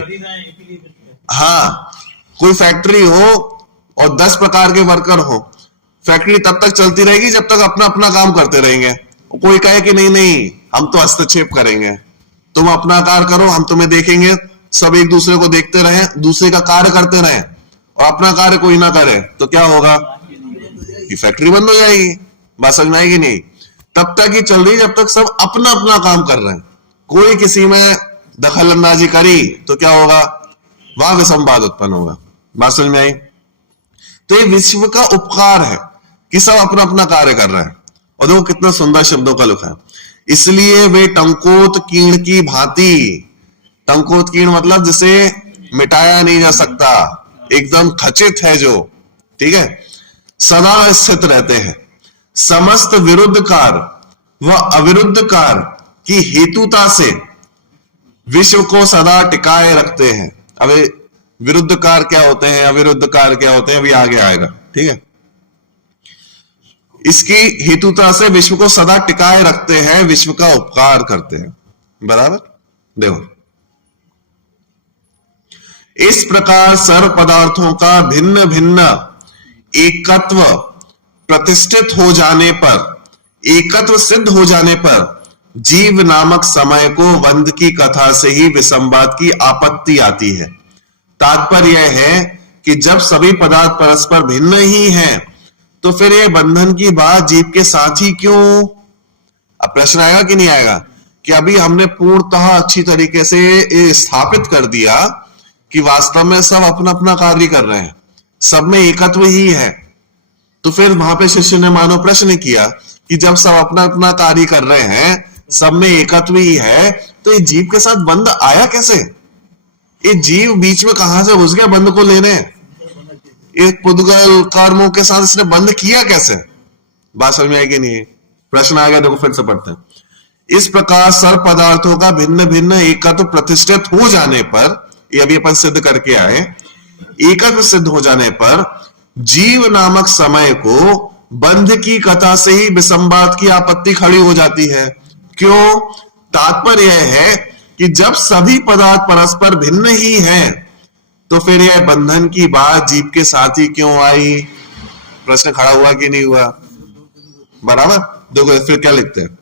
हाँ, कोई फैक्ट्री हो और 10 प्रकार के वर्कर हो, फैक्ट्री तब तक चलती रहेगी जब तक अपना अपना काम करते रहेंगे। कोई कहे कि नहीं हम तो हस्तक्षेप करेंगे, तुम अपना कार्य करो, हम तुम्हें देखेंगे, सब एक दूसरे को देखते रहे, दूसरे का कार्य करते रहे और अपना कार्य कोई ना करे, तो क्या होगा? कि फैक्ट्री बंद हो जाएगी। बात समझ में आएगी नहीं? तब तक ही चल रही जब तक सब अपना अपना काम कर रहे हैं। कोई किसी में दखल अंदाजी करी तो क्या होगा? वहां विसंवाद उत्पन्न होगा। बात समझ में आई? तो ये विश्व का उपकार है कि सब अपना अपना कार्य कर रहे हैं। और देखो कितना सुंदर शब्दों का लिखा है, इसलिए वे टंकोत कीड़ की भांति। टंकोत कीड़ मतलब जिसे मिटाया नहीं जा सकता, एकदम खचित है जो, ठीक है, सदा स्थित रहते हैं, समस्त विरुद्ध कार्य व अविरुद्ध कार्य की हेतुता से विश्व को सदा टिकाए रखते हैं। अब विरुद्ध कार्य क्या होते हैं, अविरुद्ध कार्य क्या होते हैं, अभी आगे आएगा, ठीक है। इसकी हेतुता से विश्व को सदा टिकाए रखते हैं, विश्व का उपकार करते हैं। बराबर? देखो, इस प्रकार सर्व पदार्थों का भिन्न भिन्न एकत्व प्रतिष्ठित हो जाने पर, एकत्व सिद्ध हो जाने पर जीव नामक समय को बंध की कथा से ही विसंवाद की आपत्ति आती है। तात्पर्य यह है कि जब सभी पदार्थ परस्पर भिन्न ही हैं, तो फिर यह बंधन की बात जीव के साथ ही क्यों? अब प्रश्न आएगा कि नहीं आएगा कि अभी हमने पूर्णतः अच्छी तरीके से स्थापित कर दिया कि वास्तव में सब अपना अपना कार्य कर रहे हैं, सब में एकत्व ही है। तो फिर वहां पे शिष्य ने मानो प्रश्न किया कि जब सब अपना अपना कार्य कर रहे हैं, सब में एकत्व ही है, तो ये जीव के साथ बंध आया कैसे? ये जीव बीच में कहां से घुस गया बंध को लेने? एक पुद्गल कर्मों के साथ इसने बंध किया कैसे? बात समझ में आएगी नहीं? प्रश्न आ गया, देखो फिर से पढ़ते हैं। इस प्रकार सर्व पदार्थों का भिन्न भिन्न एकत्व प्रतिष्ठित हो जाने पर, ये अभी अपन सिद्ध करके आए, एकत्व सिद्ध हो जाने पर जीव नामक समय को बंध की कथा से ही विसंवाद की आपत्ति खड़ी हो जाती है। क्यों? तात्पर्य यह है कि जब सभी पदार्थ परस्पर भिन्न ही हैं, तो फिर यह बंधन की बात जीव के साथ ही क्यों आई? प्रश्न खड़ा हुआ कि नहीं हुआ? बराबर? देखो फिर क्या लिखते हैं,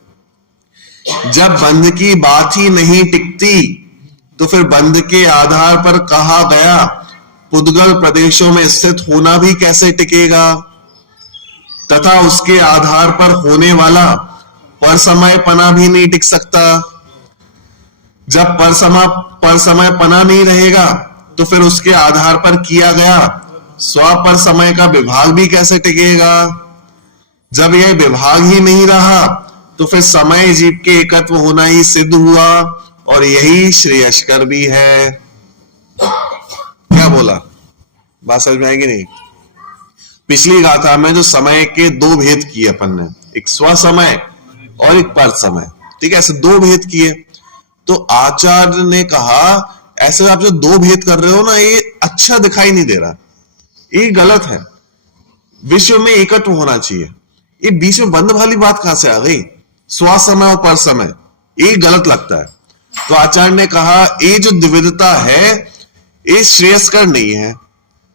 जब बंध की बात ही नहीं टिकती, तो फिर बंध के आधार पर कहा गया पुद्गल प्रदेशों में स्थित होना भी कैसे टिकेगा? तथा उसके आधार पर होने वाला पर समय पना भी नहीं टिक सकता। जब पर समय पना नहीं रहेगा, तो फिर उसके आधार पर किया गया स्व पर समय का विभाग भी कैसे टिकेगा? जब यह विभाग ही नहीं रहा तो फिर समय जीव के एकत्व होना ही सिद्ध हुआ और यही श्रेयस्कर भी है। क्या बोला, बात समझ में आएगी नहीं? पिछली गाथा में जो समय के दो भेद किए अपन ने, एक स्व समय और एक पर समय, ठीक है, ऐसे दो भेद किए। तो आचार्य ने कहा ऐसे आप जो दो भेद कर रहे हो ना, ये अच्छा दिखाई नहीं दे रहा, ये गलत है, विश्व में एकत्व होना चाहिए। ये बीच में बंद वाली बात कहां से आ गई, स्व समय और पर समय, ये गलत लगता है। तो आचार्य ने कहा ये जो द्विविधता है ये श्रेयस्कर नहीं है,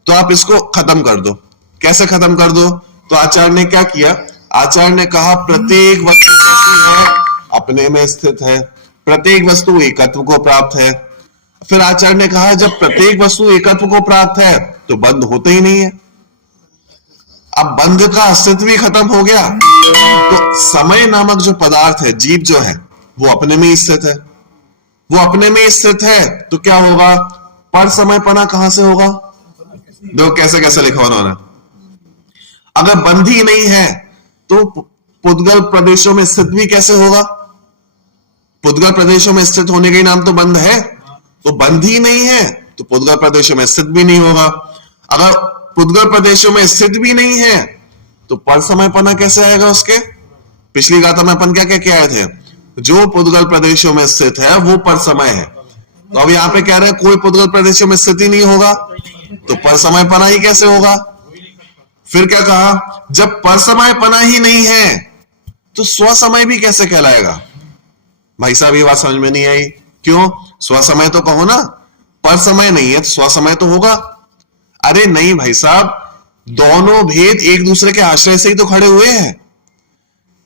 तो आप इसको खत्म कर दो। कैसे खत्म कर दो? तो आचार्य ने क्या किया, आचार्य ने कहा प्रत्येक वस्तु कैसी है, अपने में स्थित है, प्रत्येक वस्तु एकत्व को प्राप्त है। फिर आचार्य ने कहा जब प्रत्येक वस्तु एकत्व को प्राप्त है तो बंध होते ही नहीं है, अब बंध का अस्तित्व ही खत्म हो गया। तो समय नामक जो पदार्थ है, जीव जो है, वो अपने में ही स्थित है, वो अपने में ही स्थित है, तो क्या होगा, पर समय पना कहां से होगा? देखो कैसे कैसे लिखा उन्होंने, अगर बंध ही नहीं है तो पुद्गल प्रदेशों में स्थित भी कैसे होगा? पुद्गल प्रदेशों में स्थित होने का ही नाम तो बंध है, तो बंध ही नहीं है तो पुद्गल प्रदेशों में स्थित भी नहीं होगा। अगर पुद्गल प्रदेशों में स्थित भी नहीं है तो पर समय पना कैसे आएगा उसके? पिछली गाथा में अपन क्या क्या किया थे, जो पुद्गल प्रदेशों में स्थित है वो पर समय है। तो अब यहां पे कह रहे हैं कोई पुद्गल प्रदेशों में स्थित ही नहीं होगा तो पर समय पना ही कैसे होगा? फिर क्या कहा, जब पर समय पना ही नहीं है तो स्व समय भी कैसे कहलाएगा? भाई साहब ये बात समझ में नहीं आई। क्यों? स्व समय तो कहो ना, पर समय नहीं है तो स्व समय तो होगा। अरे नहीं भाई साहब, दोनों भेद एक दूसरे के आश्रय से ही तो खड़े हुए हैं।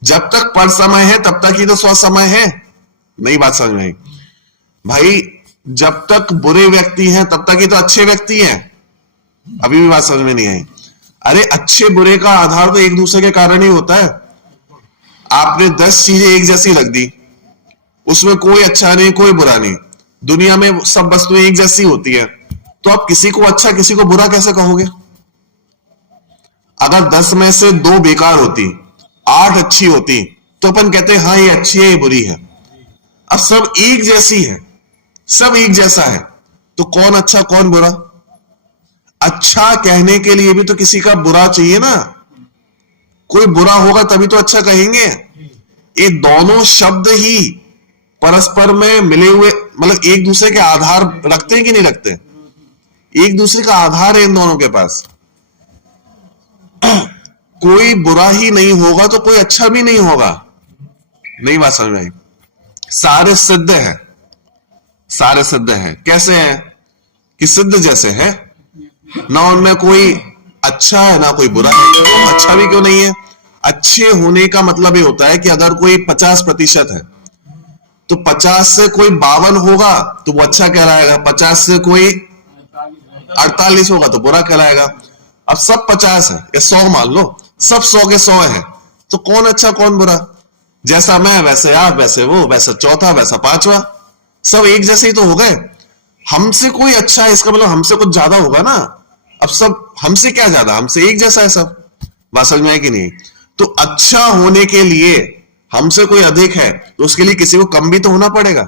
जब तक पर समय है तब तक ही तो स्व समय है। नहीं बात समझ में आई भाई, जब तक बुरे व्यक्ति हैं तब तक ही तो अच्छे व्यक्ति हैं। अभी भी बात समझ में नहीं आई। अरे अच्छे बुरे का आधार तो एक दूसरे के कारण ही होता है। आपने 10 चीजें एक जैसी रख दी, उसमें कोई अच्छा नहीं कोई बुरा नहीं, दुनिया में सब वस्तुएं एक जैसी होती है, तो आप किसी को अच्छा किसी को बुरा कैसे कहोगे? अगर 10 में से 2 बेकार होती 8 अच्छी होती तो अपन कहते हैं हाँ ये अच्छी है ये बुरी है। अब सब एक जैसी है, सब एक जैसा है, तो कौन अच्छा कौन बुरा? अच्छा कहने के लिए भी तो किसी का बुरा चाहिए ना, कोई बुरा होगा तभी तो अच्छा कहेंगे। ये दोनों शब्द ही परस्पर में मिले हुए, मतलब एक दूसरे के आधार रखते हैं कि नहीं रखते? एक दूसरे का आधार है इन दोनों के पास। कोई बुरा ही नहीं होगा तो कोई अच्छा भी नहीं होगा। नहीं बात समझ में आई? सारे सिद्ध है, सारे सिद्ध है। कैसे है कि सिद्ध जैसे है ना, उनमें कोई अच्छा है ना कोई बुरा है। अच्छा भी क्यों नहीं है? अच्छे होने का मतलब ये होता है कि अगर कोई 50% है तो 50 से कोई 52 होगा तो वो अच्छा कहलाएगा, 50 से कोई 48 होगा तो बुरा कहलाएगा। अब सब 50 है या 100 मान लो, सब 100 के 100 है, तो कौन अच्छा कौन बुरा? जैसा मैं वैसे आप, वैसे वो, वैसा चौथा वैसा पांचवा, सब एक जैसे ही तो हो गए। हमसे कोई अच्छा है इसका मतलब हमसे कुछ ज्यादा होगा ना। अब सब हमसे क्या ज्यादा, हमसे एक जैसा है सब। बात समझ में आई कि नहीं? तो अच्छा होने के लिए हमसे कोई अधिक है तो उसके लिए किसी को कम भी तो होना पड़ेगा।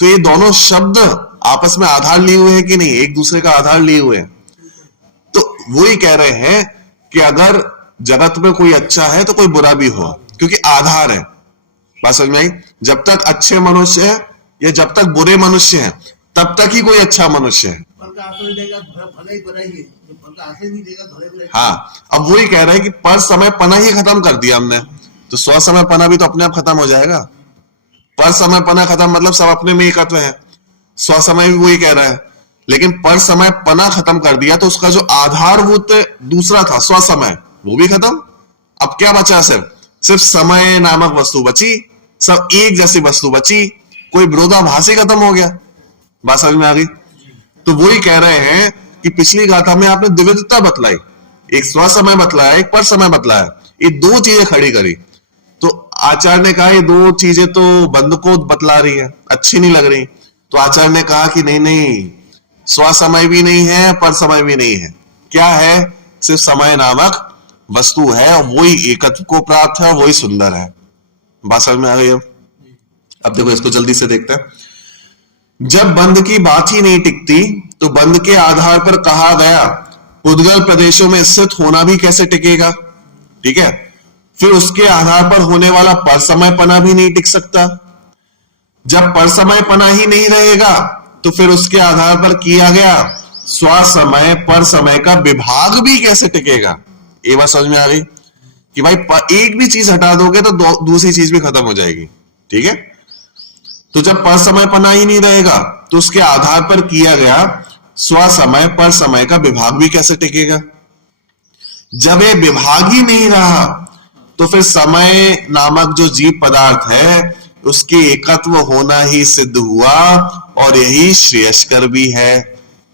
तो ये दोनों शब्द आपस में आधार लिए हुए हैं कि नहीं? एक दूसरे का आधार लिए हुए हैं। तो वही कह रहे हैं कि अगर जगत में कोई अच्छा है तो कोई बुरा भी हो, क्योंकि आधार है। बात समझ में आई? जब तक अच्छे मनुष्य है या जब तक बुरे मनुष्य है तब तक ही कोई अच्छा मनुष्य है। हाँ, अब वही कह रहे हैं कि पर समय पना ही खत्म कर दिया हमने, तो स्व समय पना भी तो अपने आप खत्म हो जाएगा। पर समय पना खत्म मतलब सब अपने में एकत्व है। स्व समय भी वही कह रहा है, लेकिन पर समय पना खत्म कर दिया तो उसका जो आधारभूत दूसरा था स्व समय, वो भी खत्म। अब क्या बचा? सिर्फ समय नामक वस्तु बची, सब एक जैसी वस्तु बची, कोई विरोधाभासी खत्म हो गया। बात समझ में आ गई? तो वही कह रहे हैं कि पिछली गाथा में आपने द्विविधता बतलाई, एक स्व समय बतलाया एक पर समय बतलाया, ये दो चीजें खड़ी करी। तो आचार्य ने कहा ये दो चीजें तो बंध को बतला रही है, अच्छी नहीं लग रही। तो आचार्य ने कहा कि नहीं नहीं, स्व समय भी नहीं है पर समय भी नहीं है, क्या है? सिर्फ समय नामक वस्तु है वही एकत्व को प्राप्त है, वही सुंदर है। बात समझ में आ गई? अब देखो इसको जल्दी से देखते हैं। जब बंध की बात ही नहीं टिकती तो बंध के आधार पर कहा गया पुद्गल प्रदेशों में स्थित होना भी कैसे टिकेगा? ठीक है, फिर उसके आधार पर होने वाला पर समय पना भी नहीं टिक सकता। जब पर समय पना ही नहीं रहेगा तो फिर उसके आधार पर किया गया स्वसमय पर समय का विभाग भी कैसे टिकेगा? ये बात समझ में आ गई कि भाई एक भी चीज हटा दोगे तो दूसरी चीज भी खत्म हो जाएगी। ठीक है, तो जब पर समय पना ही नहीं रहेगा तो उसके आधार पर किया गया स्वसमय पर समय का विभाग भी कैसे टिकेगा? जब ये विभाग ही नहीं रहा तो फिर समय नामक जो जीव पदार्थ है उसके एकत्व होना ही सिद्ध हुआ, और यही श्रेयस्कर भी है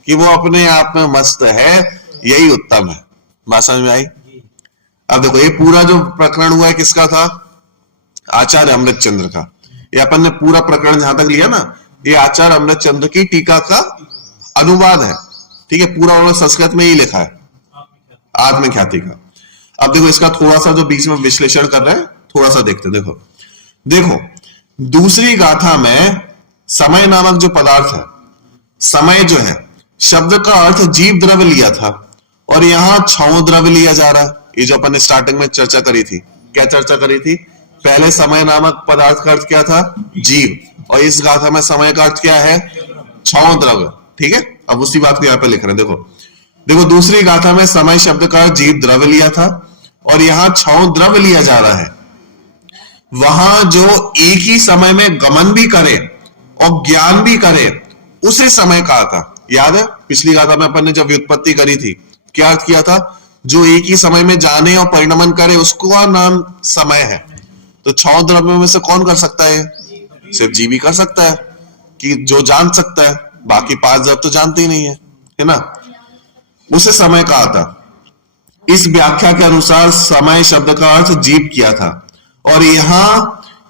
कि वो अपने आप में मस्त है, यही उत्तम है। बात समझ में आई? अब देखो ये पूरा जो प्रकरण हुआ है किसका था? आचार्य अमृतचंद्र का। ये अपन ने पूरा प्रकरण जहां तक लिया ना, ये आचार्य अमृतचंद्र की टीका का अनुवाद है। ठीक है, पूरा उन्होंने संस्कृत में ही लिखा है, आत्मख्याति का। अब देखो इसका थोड़ा सा जो बीच में विश्लेषण कर रहे हैं, थोड़ा सा देखते। देखो दूसरी गाथा में समय नामक जो पदार्थ है, समय जो है शब्द का अर्थ जीव द्रव्य लिया था, और यहां छौ द्रव्य लिया जा रहा है। ये जो अपन ने स्टार्टिंग में चर्चा करी थी, क्या चर्चा करी थी? पहले समय नामक पदार्थ का अर्थ क्या था? जीव, और इस गाथा में समय का अर्थ क्या है? छौ द्रव्य। ठीक है, अब उसी बात को यहां पे लिख रहे हैं। देखो दूसरी गाथा में समय शब्द का जीव द्रव्य लिया था, और यहां छौ द्रव्य लिया जा रहा है। वहां जो एक ही समय में गमन भी करे और ज्ञान भी करे उसे समय कहा था। याद है पिछली गाथा में अपन ने जब व्युत्पत्ति करी थी, क्या अर्थ किया था? जो एक ही समय में जाने और परिणमन करे उसको नाम समय है। तो छौ द्रव्यों में से कौन कर सकता है? सिर्फ जीव ही कर सकता है, कि जो जान सकता है। बाकी 5 द्रव्य तो जानते ही नहीं है ना, उसे समय कहा था। इस व्याख्या के अनुसार समय शब्द का अर्थ जीव किया था, और यहां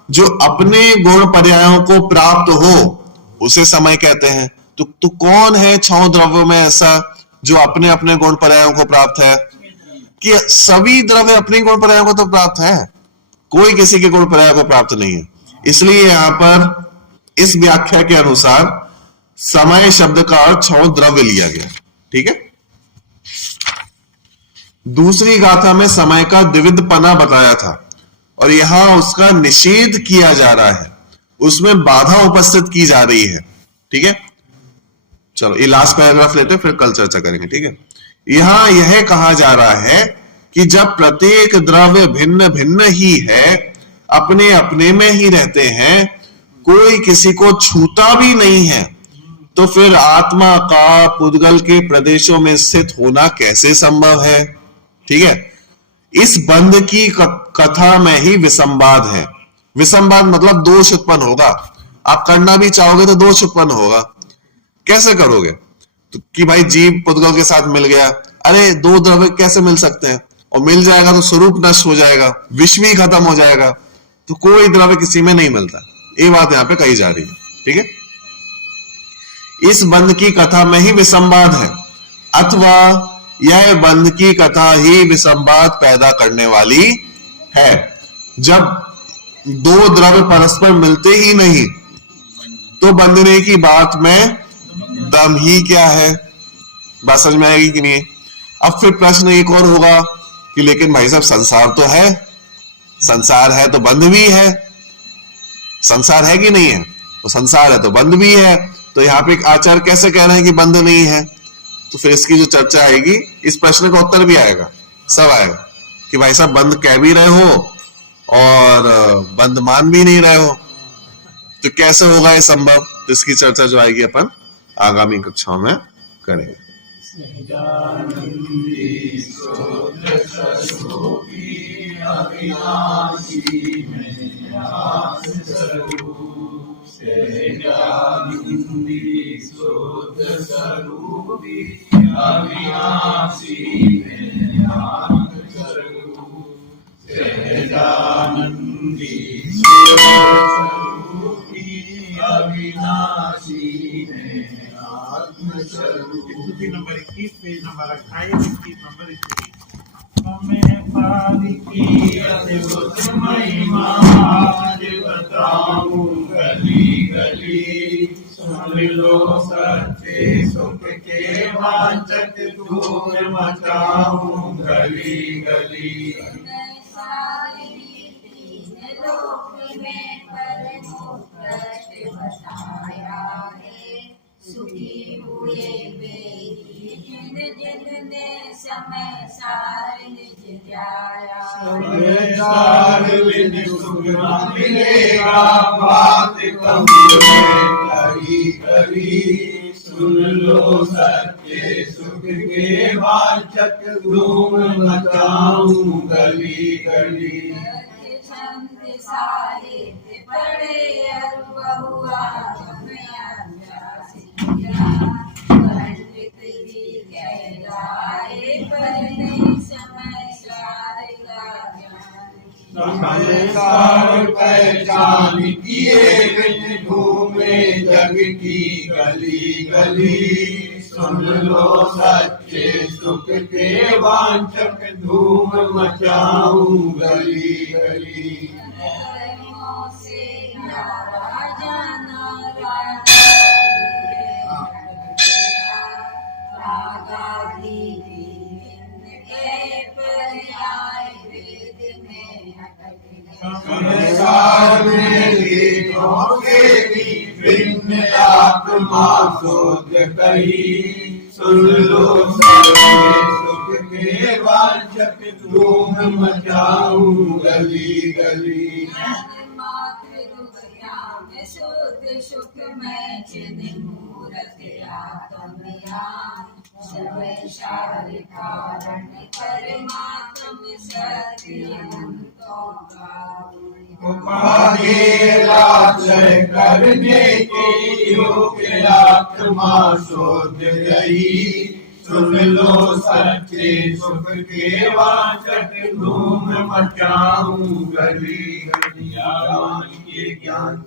जो अपने गुण पर्यायों को प्राप्त हो उसे समय कहते हैं। तो कौन है छौ द्रव्यों में ऐसा जो अपने अपने गुण पर्यायों को प्राप्त है? कि सभी द्रव्य अपने गुण पर्यायों को तो प्राप्त है, कोई किसी के गुण पर्याय को प्राप्त नहीं है। इसलिए यहां पर इस व्याख्या के अनुसार समय शब्द का अर्थ छौ द्रव्य लिया गया। ठीक है, दूसरी गाथा में समय का द्विविध पना बताया था, और यहां उसका निषेध किया जा रहा है, उसमें बाधा उपस्थित की जा रही है। ठीक है, चलो ये लास्ट पैराग्राफ लेते हैं, फिर कल चर्चा करेंगे। ठीक है, यहां यह कहा जा रहा है कि जब प्रत्येक द्रव्य भिन्न भिन्न ही है, अपने अपने में ही रहते हैं, कोई किसी को छूता भी नहीं है, तो फिर आत्मा का पुद्गल के प्रदेशों में स्थित होना कैसे संभव है? ठीक है, इस बंध की कथा में ही विसंवाद है। विसंवाद मतलब दोष उत्पन्न होगा। आप करना भी चाहोगे तो दोष उत्पन्न होगा। कैसे करोगे? तो कि भाई जीव पुद्गल के साथ मिल गया, अरे दो द्रव्य कैसे मिल सकते हैं? और मिल जाएगा तो स्वरूप नष्ट हो जाएगा, विश्व ही खत्म हो जाएगा, तो कोई द्रव्य किसी में नहीं मिलता। ये बात यहां पे कही जा रही है। ठीक है, इस बंध की कथा में ही विसंवाद है, अथवा यह बंध की कथा ही विसंवाद पैदा करने वाली है। जब दो द्रव्य परस्पर मिलते ही नहीं तो बंधने की बात में दम ही क्या है? बात समझ में आएगी कि नहीं? अब फिर प्रश्न एक और होगा कि लेकिन भाई साहब संसार तो है, संसार है तो बंध भी है, संसार है कि नहीं है? तो संसार है तो बंध भी है, तो यहाँ पे आचार्य कैसे कह रहे हैं कि बंध नहीं है? तो फिर इसकी जो चर्चा आएगी, इस प्रश्न का उत्तर भी आएगा, सब आएगा कि भाई साहब बंध कह भी रहे हो और बंध मान भी नहीं रहे हो, तो कैसे होगा ये संभव? तो इसकी चर्चा जो आएगी अपन आगामी कक्षाओं में करेंगे। नंबर 21 पेज नंबर 28 21 नंबर 21 में गली सुन लो सच्चे सुख के वाचक धूम मचाऊं गली गली सारी तीन लोक में परमोत्कृष्ट बताया है सुखी हुए वे जिन जिन ने समय सार निज जाया सार बिन सुख न मिलेगा बात करी करी सुन लो सच्चे सुख के वाचक धूम मचाऊं गली गली छंद साहित्य पढ़े और बहुआ पंडित भी कहलाए पर नहीं समय सार का ज्ञान सार पहचान किए बिन घूमे जग की गली गली सुन लो सच्चे सुख के वांछक धूम मचाऊं गली गली कर्मों से नाराजा रागादि के पर्याय वेद में संसार में लीनों के भी भिन्न आत्मा शोध कही सुन लो सच्चे सुख के वांछक धूम मचाऊं गली गली मात्र दुनिया में शुद्ध सुख में चिन्ह मूर्त आत्मज्ञान सब सार कारण परमात्म सत्यांतों का उपाधि आश्रय करने के योग्य आत्मा शोध गई सुन लो सच्चे सुख के वाचक धूम मचाऊं गली गली ज्ञान के ज्ञान